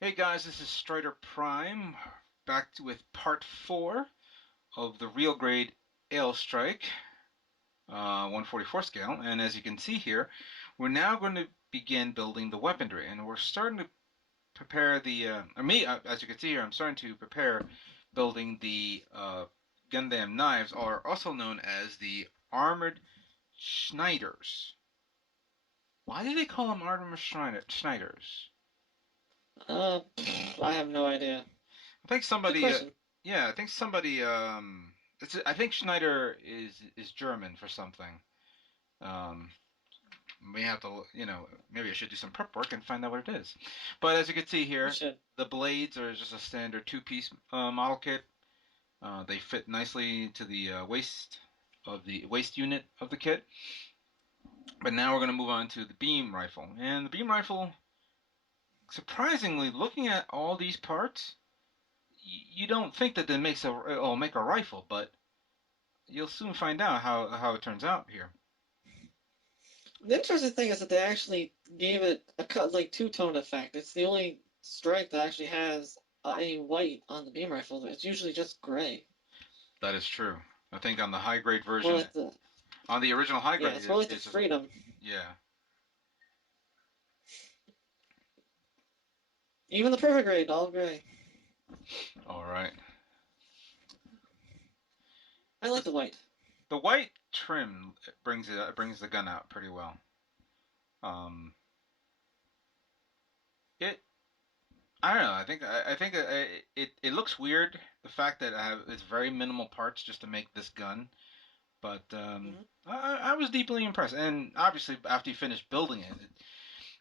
Hey guys, this is Strider Prime, with part 4 of the real grade Aile Strike, 144 scale. And as you can see here, we're now going to begin building the weaponry. And we're starting to prepare as you can see here, I'm starting to prepare building the Gundam knives, or also known as the Armored Schneiders. Why do they call them Armored Schneiders? I have no idea. I think Good somebody, question. yeah, I think somebody, I think Schneider is German for something. Um, we have to, maybe I should do some prep work and find out what it is. But as you can see You here, should. the blades are just a standard two-piece model kit. They fit nicely to the waist unit of the kit. But now we're going to move on to the beam rifle, and the beam rifle, surprisingly, looking at all these parts, you don't think that it'll make a rifle, but you'll soon find out how it turns out here. The interesting thing is that they actually gave it a like two-tone effect. It's the only strike that actually has any white on the beam rifle. It's usually just gray. That is true. I think on the high grade It's more version, like the on the original high yeah, grade, it's more like the it's just freedom. yeah. Even the perfect grade, all gray. All right. I like This, the white. the white trim brings the gun out pretty well. Um, it I don't know. I think it looks weird, the fact that it's very minimal parts just to make this gun, but Hmm. I was deeply impressed. And obviously, after you finish building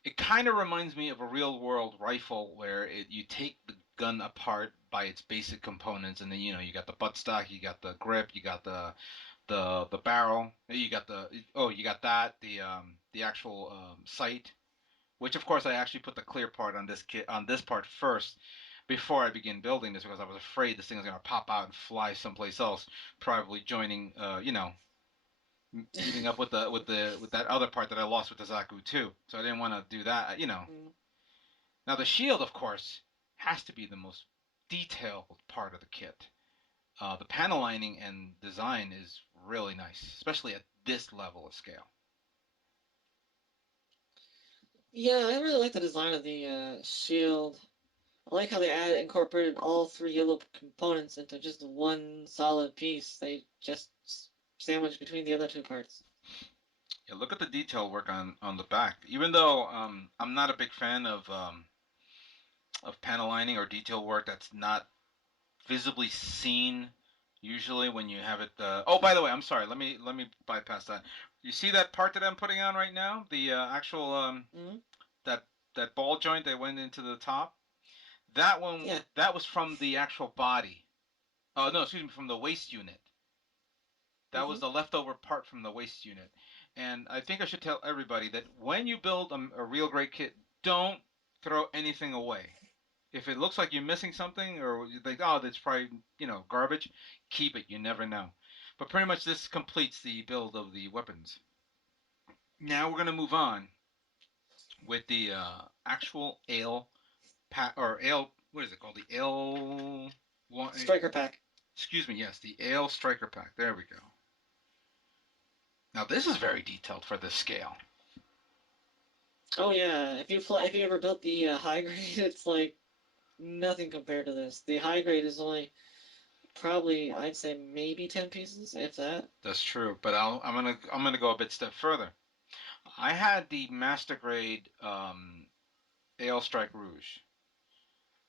it kind of reminds me of a real world rifle where you take the gun apart by its basic components, and then you got the buttstock, you got the grip, you got the barrel, you got the actual sight, which of course I actually put the clear part on this part first before I begin building this, because I was afraid this thing was gonna pop out and fly someplace else, probably joining meeting up with that other part that I lost with the Zaku too. So I didn't want to do that. Now the shield, of course, has to be the most detailed part of the kit. The panel lining and design is really nice, especially at this level of scale. Yeah, I really like the design of the shield. I like how they incorporated all three yellow components into just one solid piece. They just sandwiched between the other two parts. Yeah, look at the detail work on the back. Even though I'm not a big fan of panel lining or detail work that's not visibly seen. Usually, when you have it. Oh, by the way, I'm sorry. Let me bypass that. You see that part that I'm putting on right now? The actual Hmm. that that ball joint that went into the top. That one, Yeah. that was from the actual body. Oh no, excuse me, from the waist unit. That Hmm. was the leftover part from the waist unit. And I think I should tell everybody that when you build a real great kit, don't throw anything away. If it looks like you're missing something, or you think, oh, that's probably garbage, keep it. You never know. But pretty much this completes the build of the weapons. Now we're gonna move on with the actual ale or ale. What is it called? The ale. Striker pack. Excuse me. Yes, the ale striker pack. There we go. Now this is very detailed for this scale. Oh yeah, if you ever built the high grade, it's like nothing compared to this. The high grade is only probably I'd say maybe 10 pieces, if that. That's true, but I'm gonna go a bit step further. I had the master grade Ale Strike Rouge.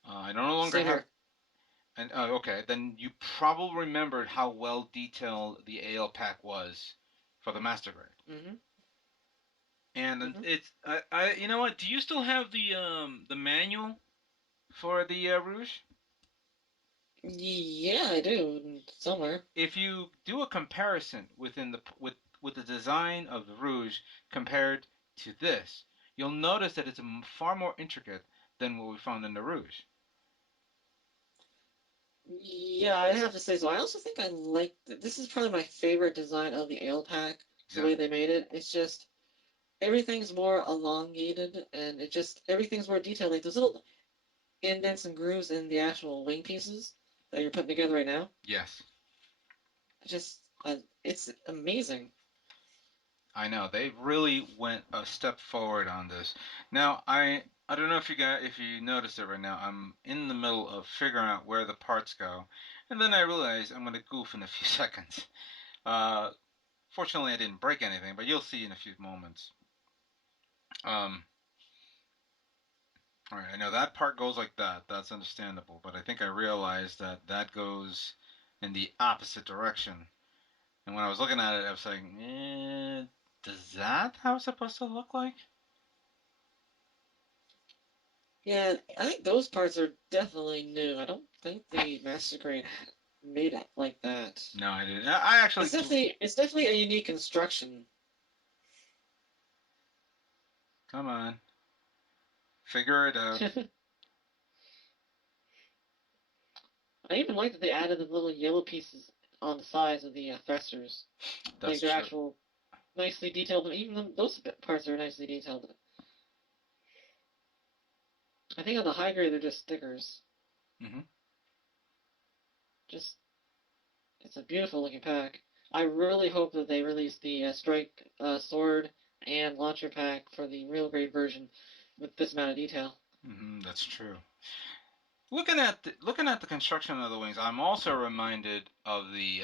I no longer Same have. here. And okay, then you probably remembered how well detailed the Ale pack was for the master grade. Hmm. And Hmm. you know what? Do you still have the manual for the Rouge? Yeah, I do somewhere. If you do a comparison with the design of the Rouge compared to this, you'll notice that it's far more intricate than what we found in the Rouge. Yeah, I'd have to say so. I also think I like this is probably my favorite design of the ale pack. The way Exactly. they made it, it's just everything's more elongated and it just everything's more detailed. Like those little indents and grooves in the actual wing pieces that you're putting together right now. Yes, Just, it's amazing. I know they really went a step forward on this. Now, I don't know if you noticed it right now. I'm in the middle of figuring out where the parts go, and then I realize I'm gonna goof in a few seconds. Uh, Fortunately, I didn't break anything, but you'll see in a few moments. Um, all right, I know that part goes like that. That's understandable, but I think I realized that that goes in the opposite direction. And when I was looking at it, I was like, does that how it's supposed to look like? Yeah, I think those parts are definitely new. I don't think the Master Grade made it like that. No, I didn't. I actually do. It's definitely a unique construction. Come on, figure it out. I even like that they added the little yellow pieces on the sides of the thrusters. That's Like they're true. actual nicely detailed. Even those parts are nicely detailed. I think on the high grade they're just stickers. Hmm. Just it's a beautiful looking pack. I really hope that they release the strike sword and launcher pack for the real grade version with this amount of detail. That's true. Looking at the construction of the wings, I'm also reminded of the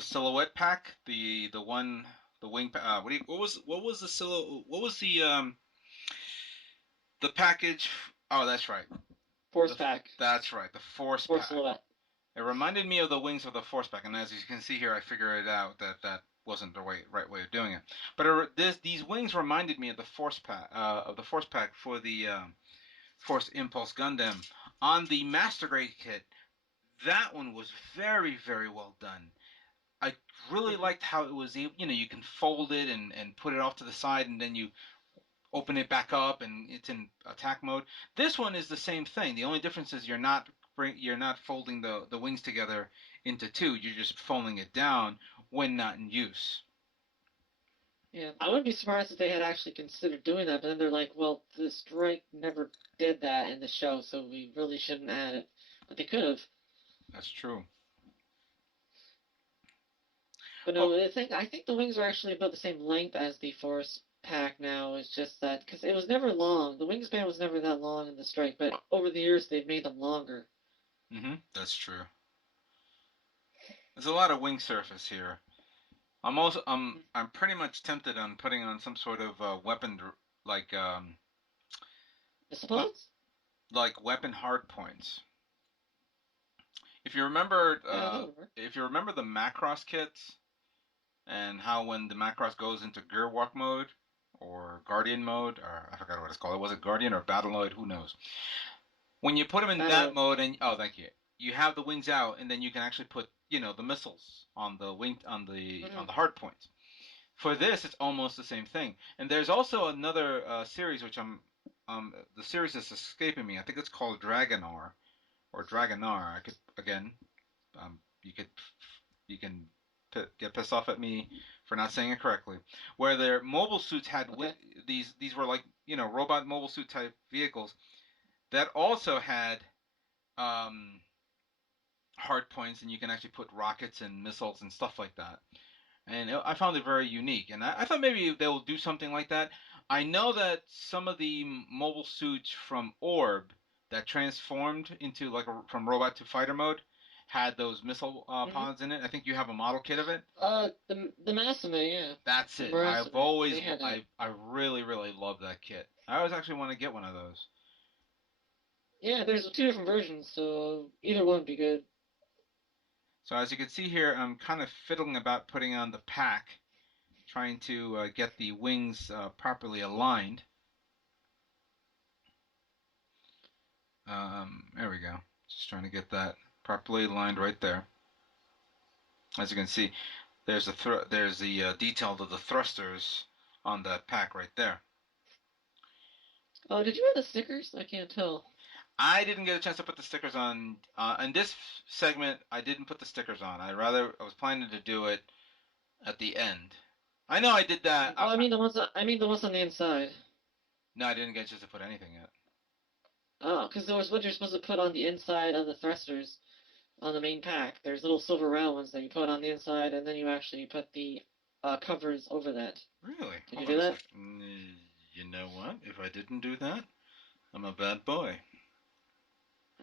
silhouette pack, the wing. What was the package? Oh, that's right. Force pack, That's right. The force force pack. silhouette. It reminded me of the wings of the force pack, and as you can see here, I figured it out that that wasn't the right way of doing it. But these wings reminded me of the force pack for the Force Impulse Gundam on the Master Grade kit. That one was very well done. I really Hmm. liked how it was able, you can fold it and put it off to the side, and then you open it back up, and it's in attack mode. This one is the same thing. The only difference is you're not folding the wings together into two. You're just folding it down when not in use. Yeah, I wouldn't be surprised if they had actually considered doing that, but then they're like, well, the strike never did that in the show, so we really shouldn't add it. But they could have. That's true. But Well, no, I think the wings are actually about the same length as the Force pack now. It's just that because it was never long. The wingspan was never that long in the strike, but over the years they've made them longer. that's true. There's a lot of wing surface here. Mhm. I'm pretty much tempted on putting on some sort of like uh, Disciplines? weapon hard points. If you remember Yeah, that would work. if you remember the Macross kits and how when the Macross goes into gear walk mode or guardian mode, or I forgot what it's called. Was it guardian or battleoid? Who knows? When you put them in that Battlewood. mode, and oh, thank you, you have the wings out, and then you can actually put the missiles on Hmm. the hard points. For this, it's almost the same thing. And there's also another series which the series is escaping me. I think it's called Dragonar or Dragonar. I could again, you could you can get pissed off at me for not saying it correctly. Where their mobile suits had Okay. these were like robot mobile suit type vehicles that also had um, hard points, and you can actually put rockets and missiles and stuff like that. And I found it very unique. And I thought maybe they'll do something like that. I know that some of the mobile suits from Orb that transformed into from robot to fighter mode had those missile Hmm. pods in it. I think you have a model kit of it. The Masame, yeah, That's the it. I've Marasame, always they had that. I really love that kit. I always actually want to get one of those. Yeah, there's two different versions, so either one would be good. So as you can see here, I'm kind of fiddling about putting on the pack, trying to get the wings properly aligned. There we go. Just trying to get that properly aligned right there. As you can see, there's the detail of the thrusters on that pack right there. Oh, did you add the stickers? I can't tell. I didn't get a chance to put the stickers on in this segment. I didn't put the stickers on. I was planning to do it at the end. I know I did that. Oh, I mean the ones on the inside. No, I didn't get a chance to put anything yet. Oh, because there was what you're supposed to put on the inside of the thrusters on the main pack. There's little silver round ones that you put on the inside, and then you actually put the covers over that. Really? Did you Hold on do a that? sec. You know what? If I didn't do that, I'm a bad boy.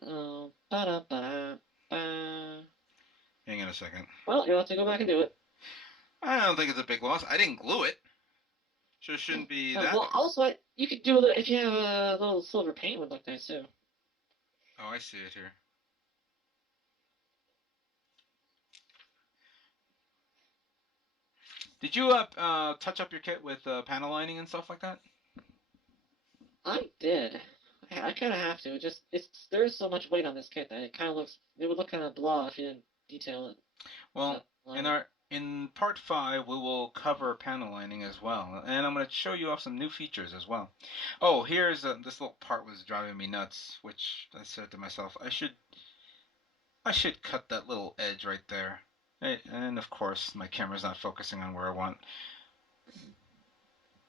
Oh, ba da ba ba. Hang on a second. Well, you'll have to go back and do it. I don't think it's a big loss. I didn't glue it, so it shouldn't be that Well, big. also, you could do a little, if you have a little silver paint would look nice too. Oh, I see it here. Did you touch up your kit with panel lining and stuff like that? I did. I kind of have to. There is so much weight on this kit that it would look kind of blah if you didn't detail it Well, without lining. in part five, we will cover panel lining as well, and I'm going to show you off some new features as well. Oh, here's this little part was driving me nuts, which I said to myself, I should cut that little edge right there. And of course, my camera's not focusing on where I want.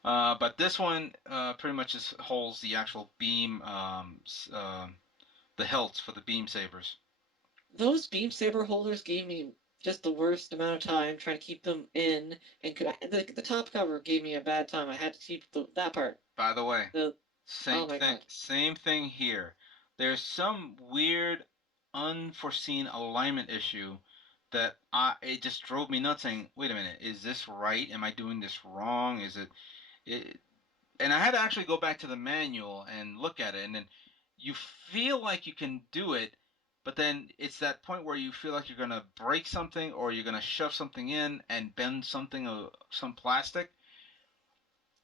But this one pretty much just holds the actual beam, the hilts for the beam sabers. Those beam saber holders gave me just the worst amount of time trying to keep them in, and the top cover gave me a bad time. I had to keep that part. By the way, The Oh my God. same thing here. There's some weird, unforeseen alignment issue that it just drove me nuts. Saying, wait a minute, is this right? Am I doing this wrong? It and I had to actually go back to the manual and look at it, and then you feel like you can do it, but then it's that point where you feel like you're gonna break something or you're gonna shove something in and bend something, some plastic.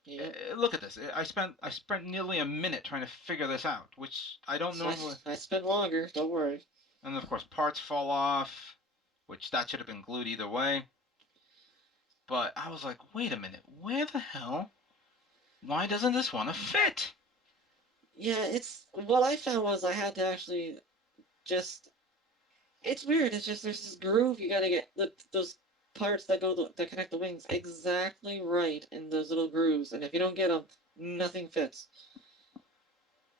Yep. Look at this. I spent nearly a minute trying to figure this out, which I don't So normally. I spent longer. Don't worry. And of course, parts fall off, which that should have been glued either way. But I was like, wait a minute, where the hell? Why doesn't this want to fit? Yeah, it's what I found was I had to actually just it's weird. It's just there's this groove you gotta get those parts that connect the wings exactly right in those little grooves, and if you don't get them, nothing fits.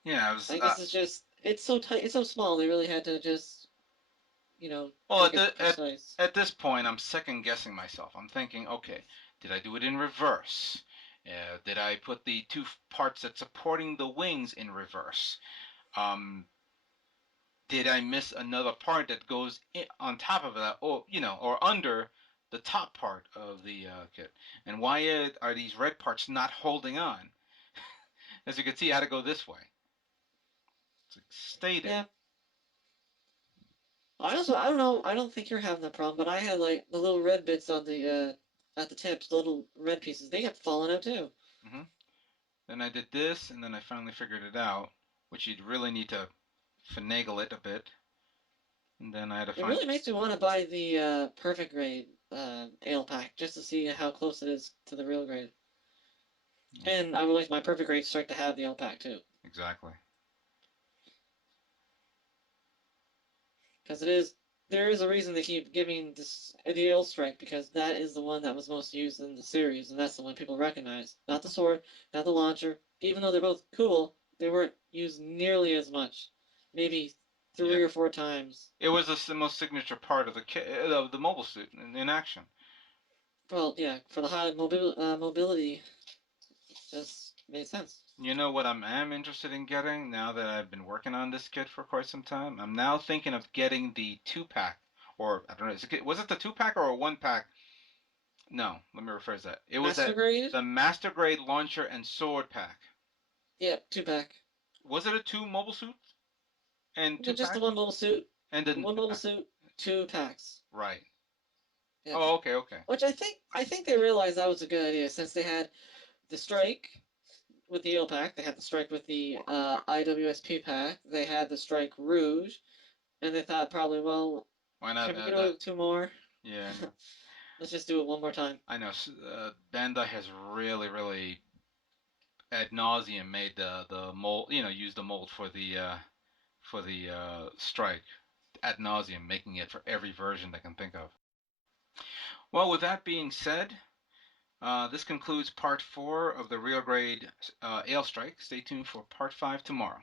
Yeah, I was. I guess it's so tight, it's so small. They really had to just Well, make it precise. at this point, I'm second guessing myself. I'm thinking, okay, did I do it in reverse? Did I put the two parts that's supporting the wings in reverse? Um, did I miss another part that goes on top of that, or or under the top part of the kit? And why are these red parts not holding on? As you can see, I had to go this way. It's like, stay there. Yeah. I don't know. I don't think you're having that problem, but I had like the little red bits on the at the tips, the little red pieces. They kept falling out too. hmm Then I did this, and then I finally figured it out, which you'd really need to finagle it a bit. And then I had to It find. really makes me want to buy the perfect grade ale pack just to see how close it is to the real grade. Yeah, And I would like my perfect grade strike to have the ale pack too, exactly. because there is a reason they keep giving this the ale strike because that is the one that was most used in the series, and that's the one people recognize. Not the hmm sword, not the launcher. Even though they're both cool, they weren't used nearly as much. Maybe Yeah, 3 or 4 times. it was the most signature part of the kit, of the mobile suit in action. Well, yeah, for the high mobility, just made sense. You know what am interested in getting now that I've been working on this kit for quite some time? I'm now thinking of getting the two pack, or I don't know, was it the two pack or a one pack? No, let me rephrase that. It was Master that grade? the master grade launcher and sword pack. Yep, two pack. Was it a two mobile suit and two Just the pack? one mobile suit. And then One mobile suit, 2 packs. right. Yep. Oh, okay, okay. Which I think they realized that was a good idea since they had the strike with the Eel pack, they had the strike with the IWSP pack, they had the strike Rouge, and they thought probably, well, Why not can we get add away that? with 2 more? Yeah, I know. Let's just do it one more time. I know. Bandai has really ad nauseum made the mold, used the mold for the strike ad nauseum, making it for every version they can think of. Well, with that being said, This concludes part 4 of the real grade Ale Strike. Stay tuned for part 5 tomorrow.